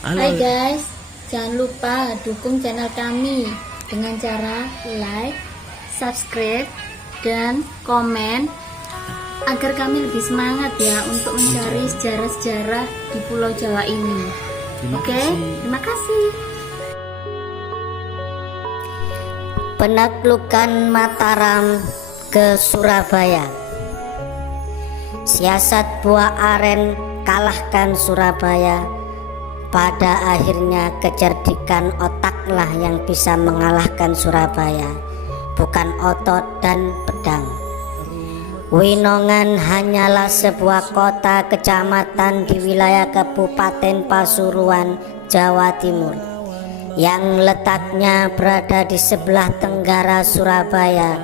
Halo. Hai guys, jangan lupa dukung channel kami dengan cara like, subscribe, dan komen agar kami lebih semangat ya untuk mencari sejarah-sejarah di Pulau Jawa ini. Oke, terima kasih. Penaklukan Mataram ke Surabaya. Siasat Buah Aren kalahkan Surabaya. Pada akhirnya kecerdikan otaklah yang bisa mengalahkan Surabaya, bukan otot dan pedang. Winongan hanyalah sebuah kota kecamatan di wilayah Kabupaten Pasuruan, Jawa Timur, yang letaknya berada di sebelah tenggara Surabaya.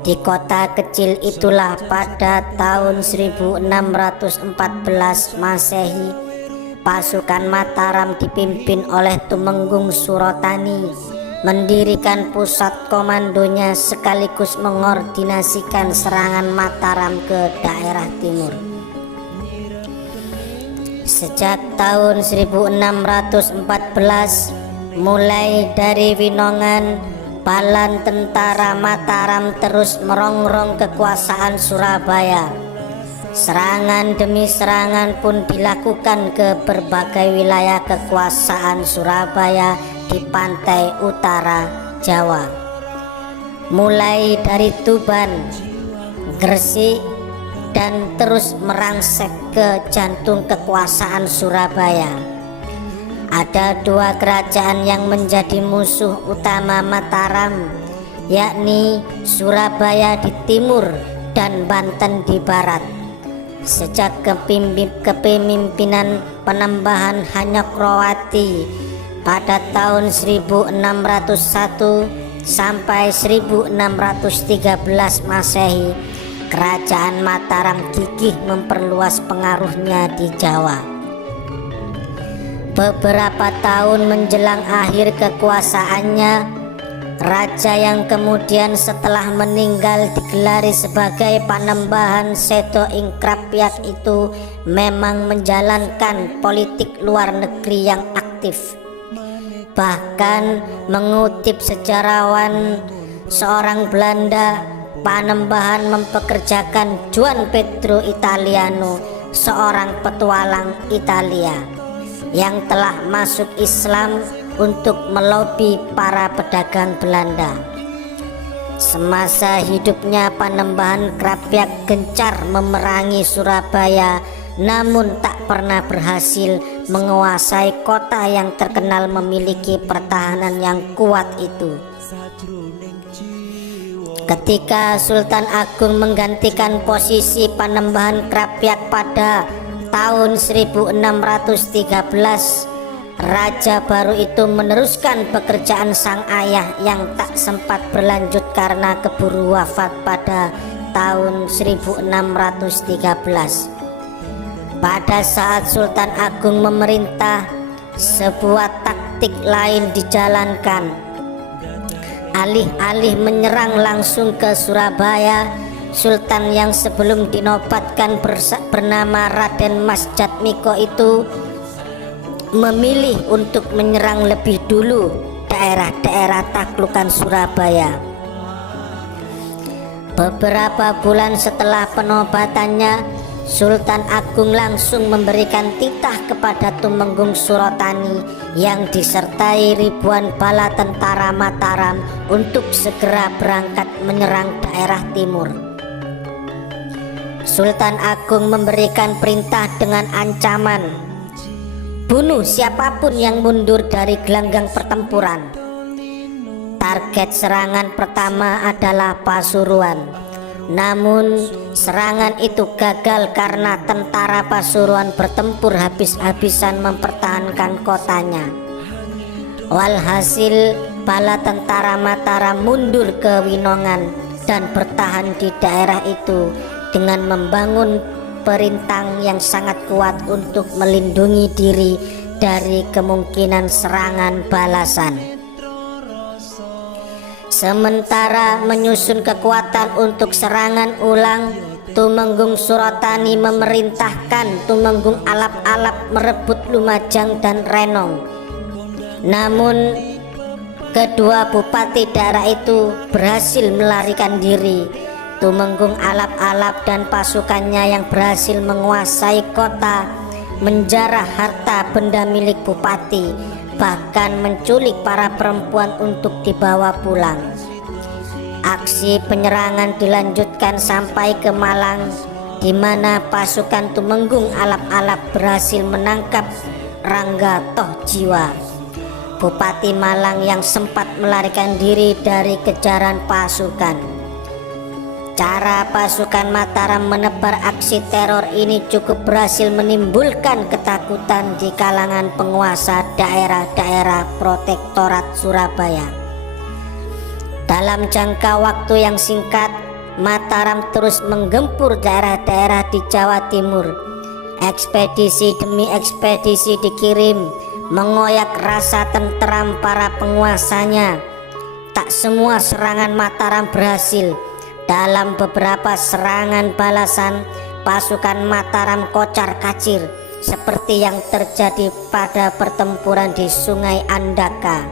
Di kota kecil itulah pada tahun 1614 Masehi, pasukan Mataram dipimpin oleh Tumenggung Surotani mendirikan pusat komandonya sekaligus mengordinasikan serangan Mataram ke daerah timur. Sejak tahun 1614, mulai dari Winongan, Balan tentara Mataram terus merongrong kekuasaan Surabaya. Serangan demi serangan pun dilakukan ke berbagai wilayah kekuasaan Surabaya di pantai utara Jawa, mulai dari Tuban, Gresik, dan terus merangsek ke jantung kekuasaan Surabaya. Ada dua kerajaan yang menjadi musuh utama Mataram, yakni Surabaya di timur dan Banten di barat. Sejak kepemimpinan Penembahan Hanyokroati pada tahun 1601 sampai 1613 Masehi, kerajaan Mataram gigih memperluas pengaruhnya di Jawa. Beberapa tahun menjelang akhir kekuasaannya, raja yang kemudian setelah meninggal digelari sebagai Panembahan Seto ing Krapyak itu memang menjalankan politik luar negeri yang aktif. Bahkan mengutip sejarawan seorang Belanda, Panembahan mempekerjakan Juan Pedro Italiano, seorang petualang Italia yang telah masuk Islam, untuk melobi para pedagang Belanda. Semasa hidupnya Panembahan Krapyak gencar memerangi Surabaya, namun tak pernah berhasil menguasai kota yang terkenal memiliki pertahanan yang kuat itu. Ketika Sultan Agung menggantikan posisi Panembahan Krapyak pada tahun 1613, raja baru itu meneruskan pekerjaan sang ayah yang tak sempat berlanjut karena keburu wafat pada tahun 1613. Pada saat Sultan Agung memerintah, sebuah taktik lain dijalankan. Alih-alih menyerang langsung ke Surabaya, Sultan yang sebelum dinobatkan bernama Raden Mas Jatmiko itu memilih untuk menyerang lebih dulu daerah-daerah taklukan Surabaya. Beberapa bulan setelah penobatannya, Sultan Agung langsung memberikan titah kepada Tumenggung Surotani yang disertai ribuan bala tentara Mataram untuk segera berangkat menyerang daerah timur. Sultan Agung memberikan perintah dengan ancaman, bunuh siapapun yang mundur dari gelanggang pertempuran. Target serangan pertama adalah Pasuruan. Namun serangan itu gagal karena tentara Pasuruan bertempur habis-habisan mempertahankan kotanya. Walhasil bala tentara Mataram mundur ke Winongan dan bertahan di daerah itu dengan membangun perintang yang sangat kuat untuk melindungi diri dari kemungkinan serangan balasan. Sementara menyusun kekuatan untuk serangan ulang, Tumenggung Surotani memerintahkan Tumenggung Alap-Alap merebut Lumajang dan Renong. Namun kedua bupati daerah itu berhasil melarikan diri. Tumenggung Alap-Alap dan pasukannya yang berhasil menguasai kota, menjarah harta benda milik bupati, bahkan menculik para perempuan untuk dibawa pulang. Aksi penyerangan dilanjutkan sampai ke Malang, di mana pasukan Tumenggung Alap-Alap berhasil menangkap Rangga Tohjiwa, Bupati Malang yang sempat melarikan diri dari kejaran pasukan. Cara pasukan Mataram menebar aksi teror ini cukup berhasil menimbulkan ketakutan di kalangan penguasa daerah-daerah protektorat Surabaya. Dalam jangka waktu yang singkat, Mataram terus menggempur daerah-daerah di Jawa Timur. Ekspedisi demi ekspedisi dikirim, mengoyak rasa tenteram para penguasanya. Tak semua serangan Mataram berhasil. Dalam beberapa serangan balasan, pasukan Mataram kocar-kacir, seperti yang terjadi pada pertempuran di Sungai Andaka,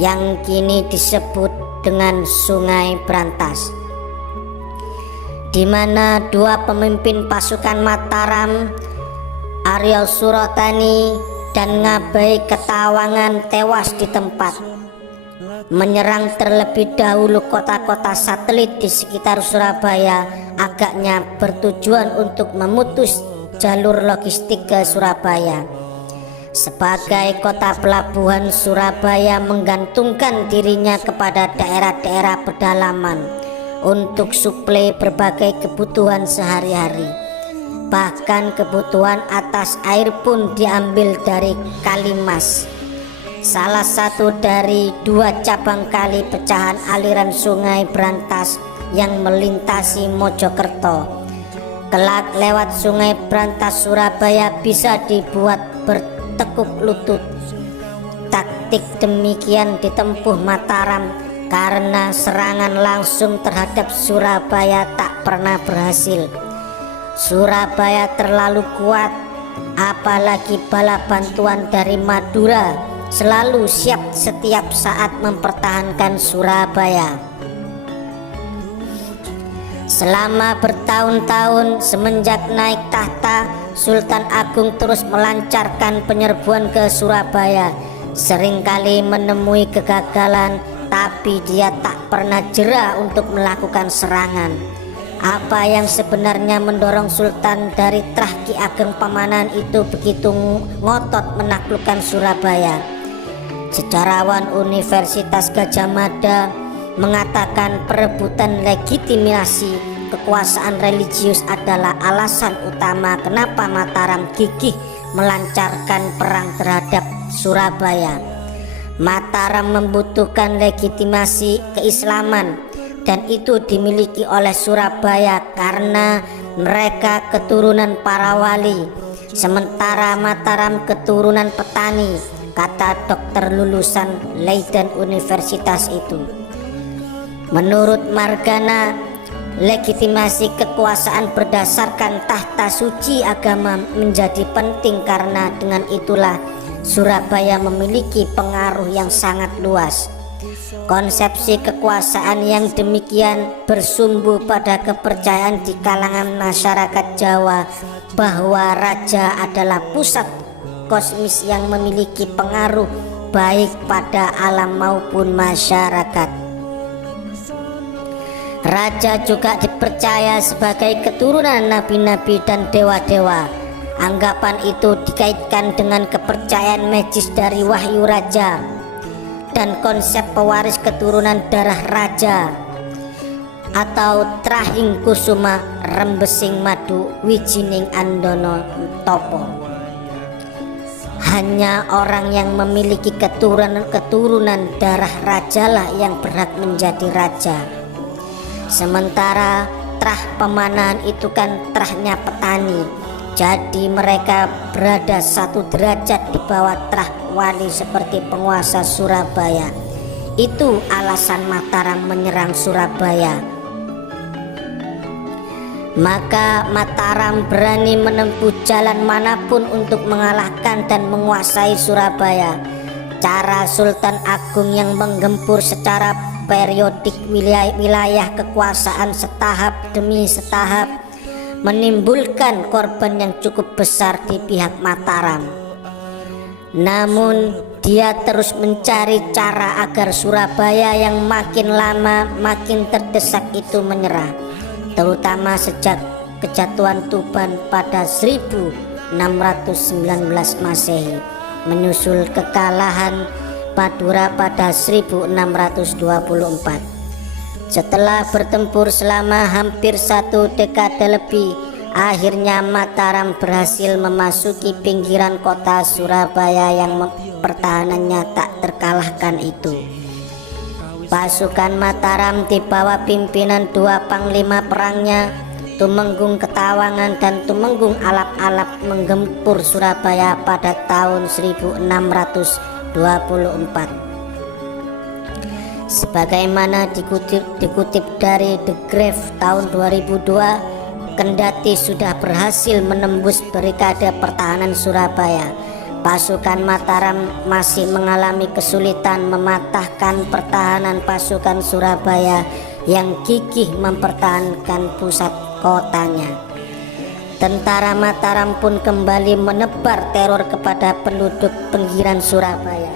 yang kini disebut dengan Sungai Brantas, di mana dua pemimpin pasukan Mataram, Aryo Surotani dan Ngabai Ketawangan, tewas di tempat. Menyerang terlebih dahulu kota-kota satelit di sekitar Surabaya agaknya bertujuan untuk memutus jalur logistik ke Surabaya. Sebagai kota pelabuhan, Surabaya menggantungkan dirinya kepada daerah-daerah pedalaman untuk suplai berbagai kebutuhan sehari-hari. Bahkan kebutuhan atas air pun diambil dari Kalimas, salah satu dari dua cabang kali pecahan aliran Sungai Brantas yang melintasi Mojokerto. Kelak lewat Sungai Brantas Surabaya bisa dibuat bertekuk lutut. Taktik demikian ditempuh Mataram karena serangan langsung terhadap Surabaya tak pernah berhasil. Surabaya terlalu kuat, apalagi bala bantuan dari Madura selalu siap setiap saat mempertahankan Surabaya. Selama bertahun-tahun semenjak naik tahta, Sultan Agung terus melancarkan penyerbuan ke Surabaya. Seringkali menemui kegagalan, tapi dia tak pernah jera untuk melakukan serangan. Apa yang sebenarnya mendorong Sultan dari Trah Ki Ageng Pamanan itu begitu ngotot menaklukkan Surabaya? Sejarawan Universitas Gadjah Mada mengatakan perebutan legitimasi kekuasaan religius adalah alasan utama kenapa Mataram gigih melancarkan perang terhadap Surabaya. Mataram membutuhkan legitimasi keislaman, dan itu dimiliki oleh Surabaya karena mereka keturunan para wali, sementara Mataram keturunan petani, kata dokter lulusan Leiden Universitas itu. Menurut Margana, legitimasi kekuasaan berdasarkan tahta suci agama menjadi penting karena dengan itulah Surabaya memiliki pengaruh yang sangat luas. Konsepsi kekuasaan yang demikian bersumber pada kepercayaan di kalangan masyarakat Jawa bahwa raja adalah pusat kosmis yang memiliki pengaruh baik pada alam maupun masyarakat. Raja juga dipercaya sebagai keturunan nabi-nabi dan dewa-dewa. Anggapan itu dikaitkan dengan kepercayaan magis dari wahyu raja dan konsep pewaris keturunan darah raja atau Trahing Kusuma Rembesing Madu Wijining Andono Topo. Hanya orang yang memiliki keturunan darah rajalah yang berhak menjadi raja. Sementara Trah Pemanahan itu kan trahnya petani, jadi mereka berada satu derajat di bawah Trah wali seperti penguasa Surabaya. Itu alasan Mataram menyerang Surabaya. Maka Mataram berani menempuh jalan manapun untuk mengalahkan dan menguasai Surabaya. Cara Sultan Agung yang menggempur secara periodik wilayah kekuasaan setahap demi setahap menimbulkan korban yang cukup besar di pihak Mataram. Namun dia terus mencari cara agar Surabaya yang makin lama makin terdesak itu menyerah, terutama sejak kejatuhan Tuban pada 1619 Masehi, menyusul kekalahan Madura pada 1624. Setelah bertempur selama hampir 1 dekade lebih, akhirnya Mataram berhasil memasuki pinggiran kota Surabaya yang pertahanannya tak terkalahkan itu. Pasukan Mataram di bawah pimpinan 2 panglima perangnya, Tumenggung Ketawangan dan Tumenggung Alap-Alap, menggempur Surabaya pada tahun 1624. Sebagaimana dikutip dari The Grave tahun 2002, kendati sudah berhasil menembus barikade pertahanan Surabaya, pasukan Mataram masih mengalami kesulitan mematahkan pertahanan pasukan Surabaya yang gigih mempertahankan pusat kotanya. Tentara Mataram pun kembali menebar teror kepada penduduk pinggiran Surabaya.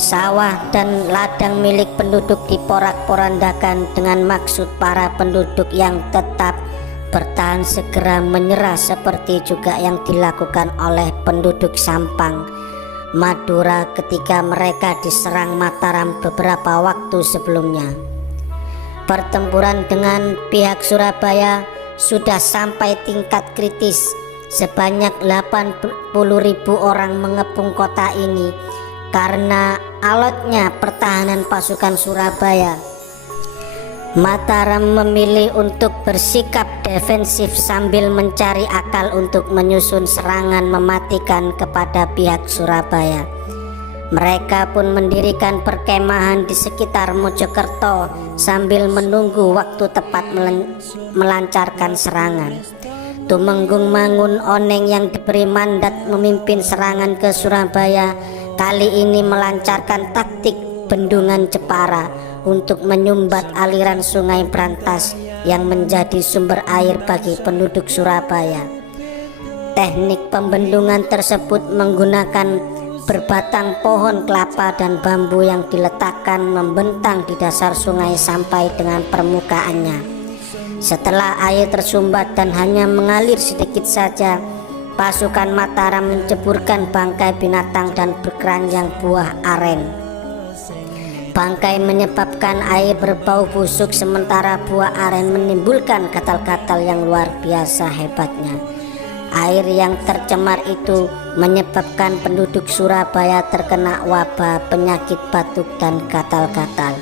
Sawah dan ladang milik penduduk diporak-porandakan dengan maksud para penduduk yang tetap bertahan segera menyerah, seperti juga yang dilakukan oleh penduduk Sampang, Madura ketika mereka diserang Mataram beberapa waktu sebelumnya. Pertempuran dengan pihak Surabaya sudah sampai tingkat kritis. Sebanyak 80.000 orang mengepung kota ini karena alotnya pertahanan pasukan Surabaya. Mataram memilih untuk bersikap defensif sambil mencari akal untuk menyusun serangan mematikan kepada pihak Surabaya. Mereka pun mendirikan perkemahan di sekitar Mojokerto sambil menunggu waktu tepat melancarkan serangan. Tumenggung Mangun Oneng yang diberi mandat memimpin serangan ke Surabaya kali ini melancarkan taktik bendungan Jepara untuk menyumbat aliran sungai Brantas yang menjadi sumber air bagi penduduk Surabaya. Teknik pembendungan tersebut menggunakan berbatang pohon kelapa dan bambu yang diletakkan membentang di dasar sungai sampai dengan permukaannya. Setelah air tersumbat dan hanya mengalir sedikit saja, pasukan Mataram menceburkan bangkai binatang dan berkeranjang buah aren. Bangkai menyebabkan air berbau busuk, sementara buah aren menimbulkan gatal-gatal yang luar biasa hebatnya. Air yang tercemar itu menyebabkan penduduk Surabaya terkena wabah, penyakit batuk dan gatal-gatal.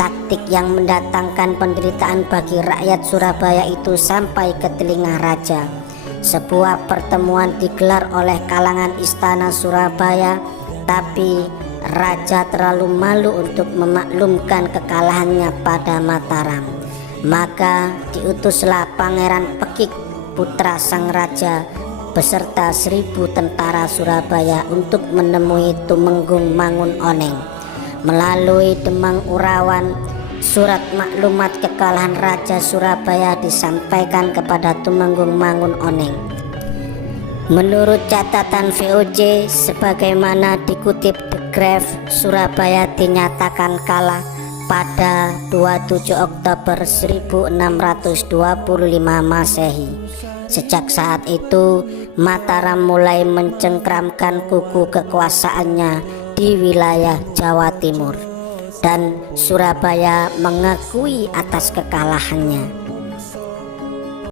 Taktik yang mendatangkan penderitaan bagi rakyat Surabaya itu sampai ke telinga raja. Sebuah pertemuan digelar oleh kalangan istana Surabaya, tapi raja terlalu malu untuk memaklumkan kekalahannya pada Mataram. Maka diutuslah Pangeran Pekik, putra sang raja, beserta 1.000 tentara Surabaya untuk menemui Tumenggung Mangun Oneng. Melalui Demang Urawan, surat maklumat kekalahan Raja Surabaya disampaikan kepada Tumenggung Mangun Oneng. Menurut catatan VOC, sebagaimana dikutip The Grave, Surabaya dinyatakan kalah pada 27 Oktober 1625 Masehi. Sejak saat itu, Mataram mulai mencengkramkan kuku kekuasaannya di wilayah Jawa Timur, dan Surabaya mengakui atas kekalahannya.